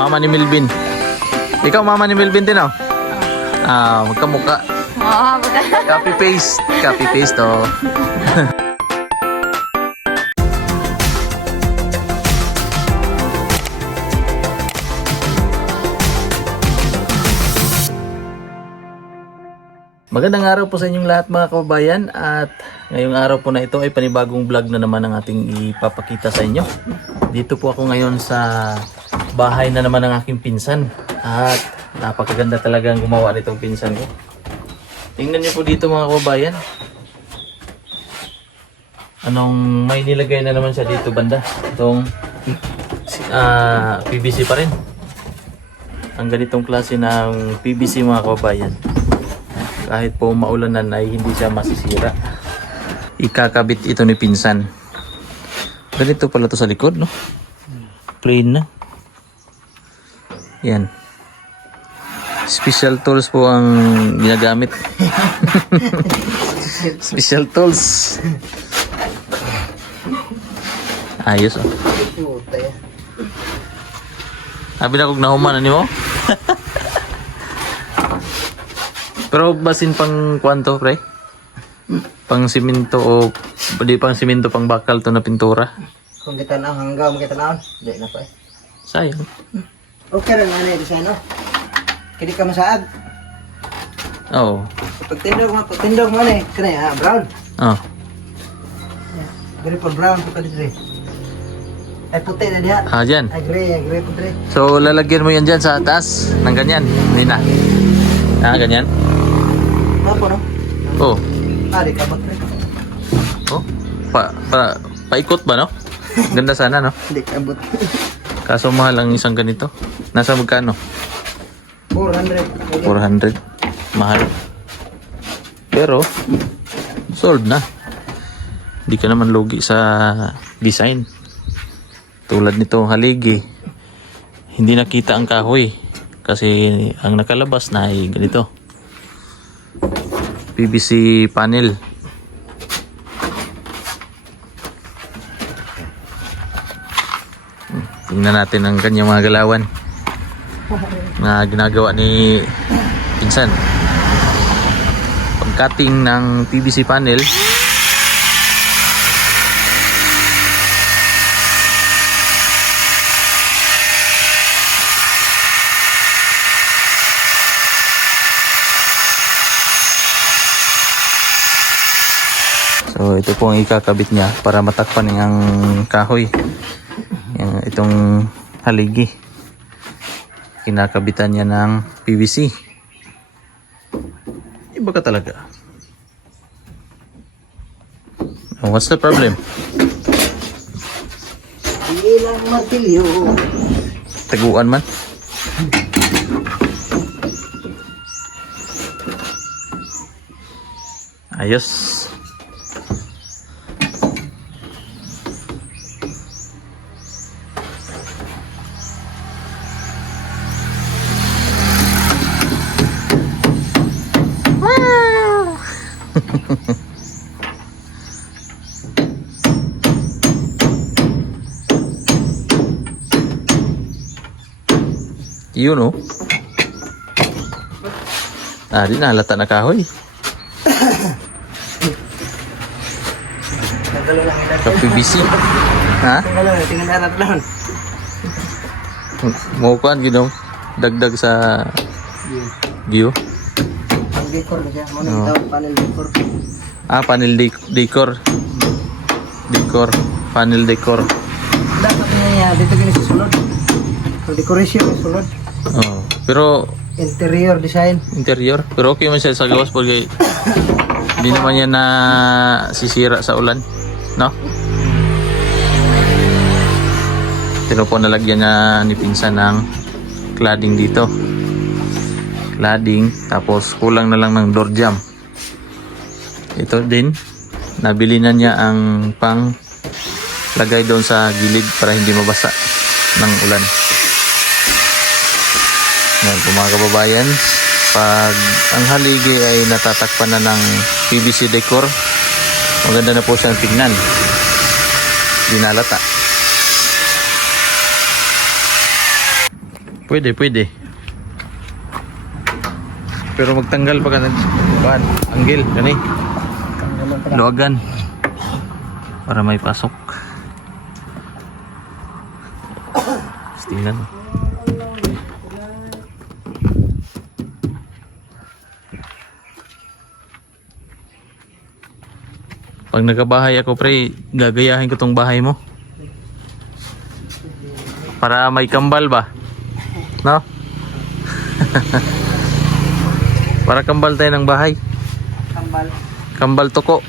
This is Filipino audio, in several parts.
Mama ni Melvin. Ikaw mama ni Melvin din oh. Magkamukha. Oo, buta. Copy paste. Copy paste oh. Magandang araw po sa inyong lahat mga kababayan, at ngayong araw po na ito ay panibagong vlog na naman ang ating ipapakita sa inyo. Dito po ako ngayon sa bahay na naman ng aking pinsan, at napakaganda talagang gumawa nitong pinsan ko. Tingnan niyo po dito mga kababayan. Anong may nilagay na naman siya dito banda? Itong PVC pa rin. Ang ganitong klase ng PVC mga kababayan. Kahit po maulanan ay hindi siya masisira. Ikakabit ito ni pinsan. Ganito pala to sa likod, no? Plain na. Yan. Special tools po ang ginagamit. Special tools. Ayos, oh. Sabi na kung nahuman na mo. Pero basin pang kwanto, pre? Pang simento o di pang simento, pang bakal to na pintura? Kung kita na hanggang kita na, di na pa eh. Sayang. Okay lang ano yung design, no? Kini ka masaag. Oo. Pagtindog mo na eh. Kaya brown. Oh. Gray pa brown, pa dire. Ay puti na diha. Dyan. Ay gray pa dire. So, lalagyan mo yan dyan sa taas ng ganyan. Hindi na. Ganyan. Ako no? Oh. Ari ka ba? Oh. Paikot ba, no? Ganda sana, no? Hindi ka abot. Kaso mahal ang isang ganito. Nasa magkano? 400. 400. Mahal. Pero, sold na. Hindi ka naman lugi sa design. Tulad nito, haligi. Hindi nakita ang kahoy. Kasi ang nakalabas na ay ganito. PVC panel. Tingnan natin ang kanyang mga galawan na ginagawa ni pinsan. Pag-cutting ng PVC panel, so ito po ang ikakabit niya para matakpan niyang kahoy. Itong haligi, kinakabitan niya ng PVC. Iba ka talaga. What's the problem? Ilang martilyo. Taguan man. Ayos. Yun, oh. Di na halata na kahoy. Ka-PVC. Ha? Tingnan na natin. Mukuan gino. Dagdag sa giyo. Ang decor na siya. Muna tawag panel decor. Panel decor. Panel decor. Dapat niya dito gini sa sulod. So decoration sa sulod. Oh, pero Interior design. interior. Pero okay man siya sa gawas porque hindi naman yan na sisira sa ulan. No? Pero po nalagyan na ni pinsan ng cladding dito. Cladding. Tapos kulang na lang ng door jamb. Ito din. Nabili na niya ang pang lagay doon sa gilid para hindi mabasa ng ulan. Yan po mga kababayan, pag ang haligi ay natatakpan na ng PVC decor, maganda na po siyang tignan. Dinalata. Pwede, pwede. Pero magtanggal pa ka ng anggil, gani. Luagan. Para may pasok. Tingnan mo. Pag nagkabahay ako, pre, gagayahin ko tong bahay mo. Para may kambal ba? No? Para kambal tayo ng bahay. Kambal. Kambal toko.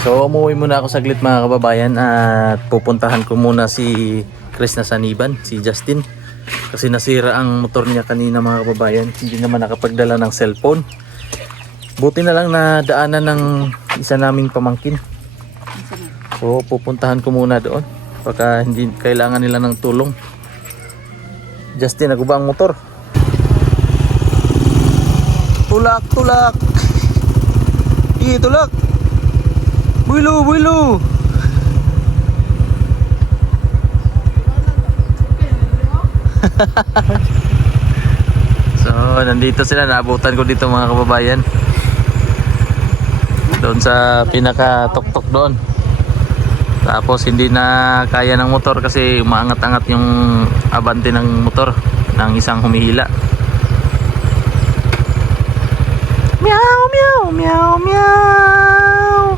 So umuwi muna ako saglit mga kababayan at pupuntahan ko muna si Chris na Saniban, si Justin. Kasi nasira ang motor niya kanina mga kababayan. Hindi naman nakapagdala ng cellphone. Buti na lang na daanan ng isa naming pamangkin. So pupuntahan ko muna doon. Baka hindi kailangan nila ng tulong. Justin, ako ba ang motor? Tulak, tulak. Tulak. Builo, builo. So, nandito sila. Naabutan ko dito mga kababayan. Doon sa pinaka-tok-tok doon. Tapos hindi na kaya ng motor kasi umaangat-angat yung abante ng motor ng isang humihila. Meow, meow, meow, meow.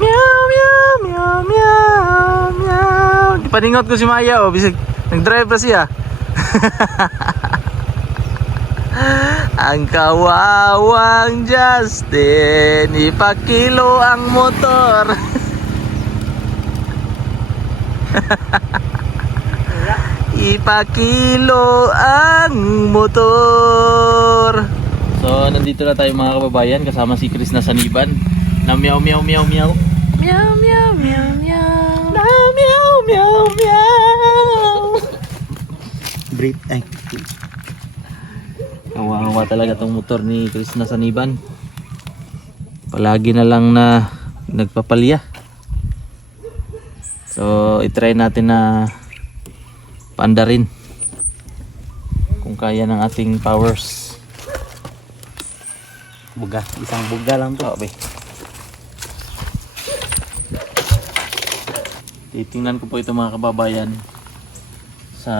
Meow, meow, meow, meow, meow. Paningot ko si Maya, oh. Bisig nag-drive pa siya. Ang kawawang Justin, ipakilo ang motor. Ipakilo ang motor. So nandito na tayo mga kababayan kasama si Chris na Saniban. Na meow meow meow meow. Meow meow meow meow. Na meow meow meow. Breathe. Ay. Kawawa talaga tong motor ni Chris na Saniban. Palagi na lang na nagpapalya. So i-try natin na paandarin kung kaya ng ating powers. Buga. Isang buga lang to. Okay. Titingnan ko po ito mga kababayan sa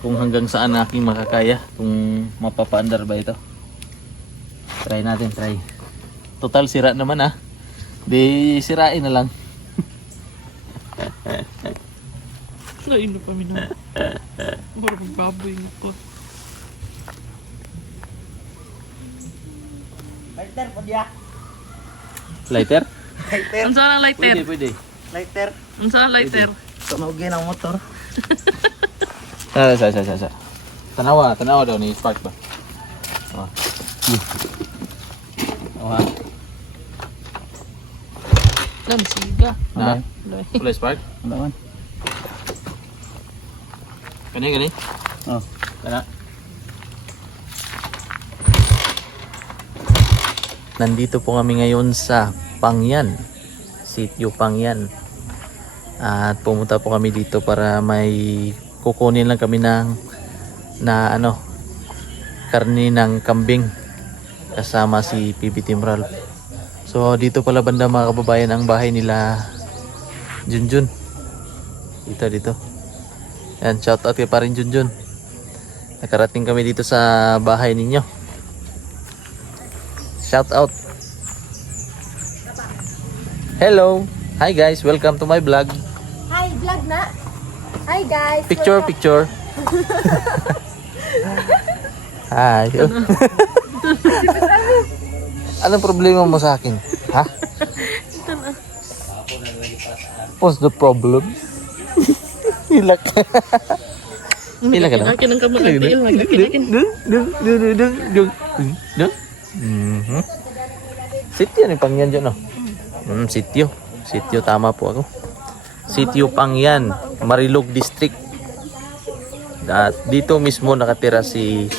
kung hanggang saan aking makakaya, kung mapapaandar ba ito. Try natin, try. Total sira naman di sirain na lang. Lain na pa minum. Parang magbaboy ko. Lighter po diya. Lighter? Lighter. Ang saan ang lighter? Pwede, pwede. Lighter. Ang saan ang lighter? Tunogin ang motor. Sa. Tanawa daw ni spark ba? Oh. Oh. Lam, siga. Na. Loy. Wala spark? Wala man. Gani. Oh. Kana. Nandito po kami ngayon sa Pangyan, Sitio Pangyan. At pumunta po kami dito para may kukunin lang kami ng karne ng kambing kasama si PB Team Ralph. So dito pala banda mga kababayan ang bahay nila Junjun. Dito. Yan, shout out kay parin Junjun. Nakarating kami dito sa bahay ninyo. Shout out. Hello. Hi guys, welcome to my vlog. Hi, vlog na. Hi guys. Picture. Hi. Anong problema mo sa akin? Ha? What's the problem? Hilak. Hilak ka na? Akin ang kamot. Akin. Sitio ni Pangyan dyan, no? Sitio. Sitio, tama po ako. Sitio Pangyan, Marilog District. At dito mismo nakatira si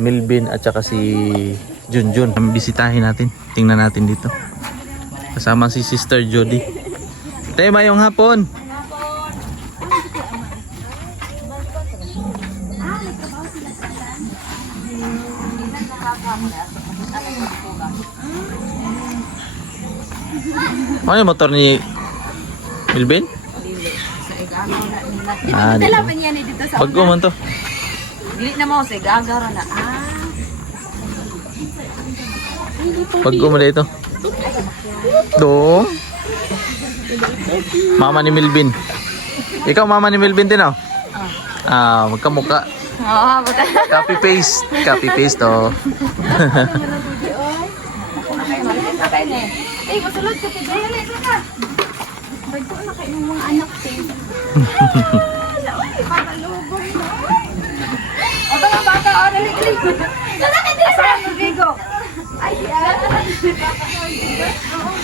Milvin at saka si Junjun. Bisitahin natin. Tingnan natin dito. Kasama si Sister Jody. Te, mayong hapon. Ano yung motor ni Milvin? Ah, dito. Dala pa niya ni dito sa Bago man to. Dili na mo sa gagara na. Bago mo dito. Dong. Mama ni Milvin. Ikaw mama ni Milvin din oh. Ah, magkamukha. Oo, bata. Copy paste. Copy paste oh. Eh, masulod ka pa. Dali, ka. Bago na kayo ng mga anak ko. Pakalubong na. O mga bata, o naliglig. Lalaki din sa Rodrigo. Ay, ay.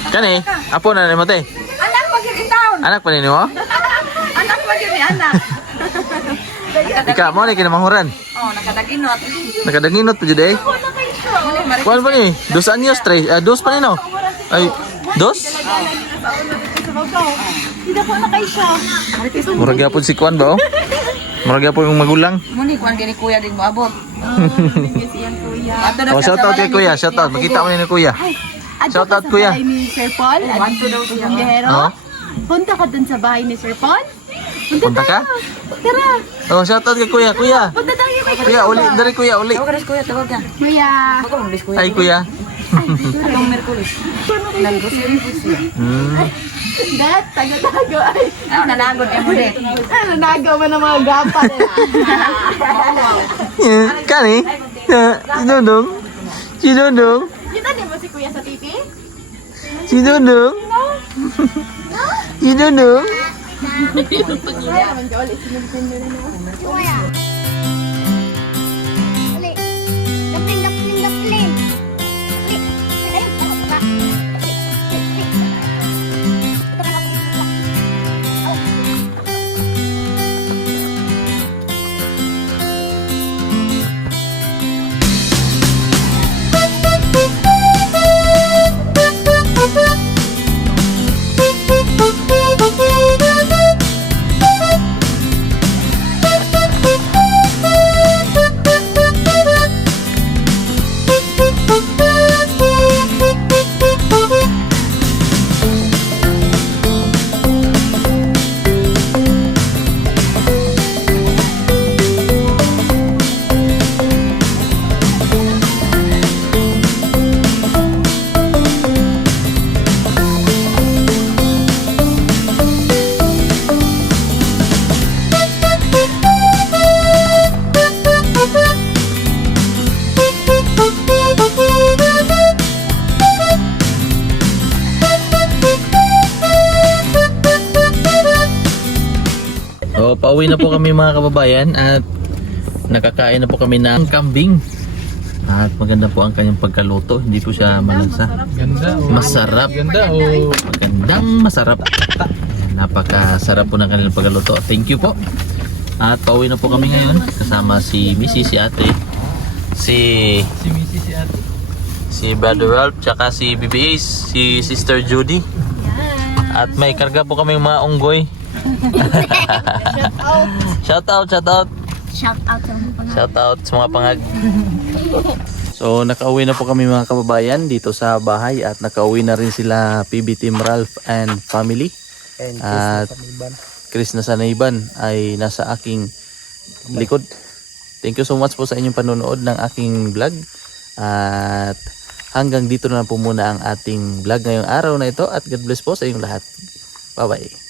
Kani, apo na ni Mate. Anak pag yung taon. Anak pa ninyo oh. Anak pag yung anak. Ika mo ni kinamahuran. Oh, nakadaginot. Nakadaginot pa jud eh. Kuan pa ni? 2 anyos, 3, 2 pa ni no? Ay, 2? Hindi ko na kayo siya. Murag gyapon si Kuan ba oh? Murag gyapon yung magulang. Muni kuan kini kuya din mo abot. Kasi yan, kuya. Ato na Oh, shout out kay Kuya, shout out. Makita mo ni Kuya. Shout out Kuya. Ni Sir Paul. Wanto daw siya. Oh, Punta ka dun sa bahay ni Sir Paul. punta ka? Tara. Oh, shout out kay Kuya, Kuya. Punta tayo kay Kuya, uli, dari Kuya, uli. Tawag ka rin kuya, tawag ka. Kuya. Baka mong kuya. Ay Kuya. Anong Merkulis? Nag-grocery food siya. Dat, tago-tago. Ay, Ano, nanagod niya mo din. nagawa mo ng mga gapa nila. Kani? Si Dodong? Si Dodong? Kita niyo ba si Kuya sa TV? Si Dodong? Si Dodong? Kuya, ulit sinunod nyo na. Kuya. Uli. Dapling, dapling, dapling. Uli. Ayun, ano ba? Uli. Uli. Ito ka lang. So, pauwi na po kami mga kababayan at nakakain na po kami ng kambing. At maganda po ang kanyang pagkaluto. Hindi po siya malansa. Ganda oh. Masarap. Ganda oh. Magandang masarap. Napakasarap po ng kanilang pagkaluto. Thank you po. At pauwi na po kami ngayon. Kasama si Missy, si ate, si Missy si ate. si Brother Ralph, tsaka si BBS, si Sister Judy. At may karga po kami mga unggoy. Shout out, shout out. Shout out sa mga pangalaman. Shout out sa mga pangag. So nakauwi na po kami mga kababayan dito sa bahay at nakauwi na rin sila PB Team Ralph and family. And At Chris na Sanayban ay nasa aking likod. Thank you so much po sa inyong panonood ng aking vlog. At hanggang dito na po muna ang ating vlog ngayong araw na ito at God bless po sa inyong lahat. Bye bye.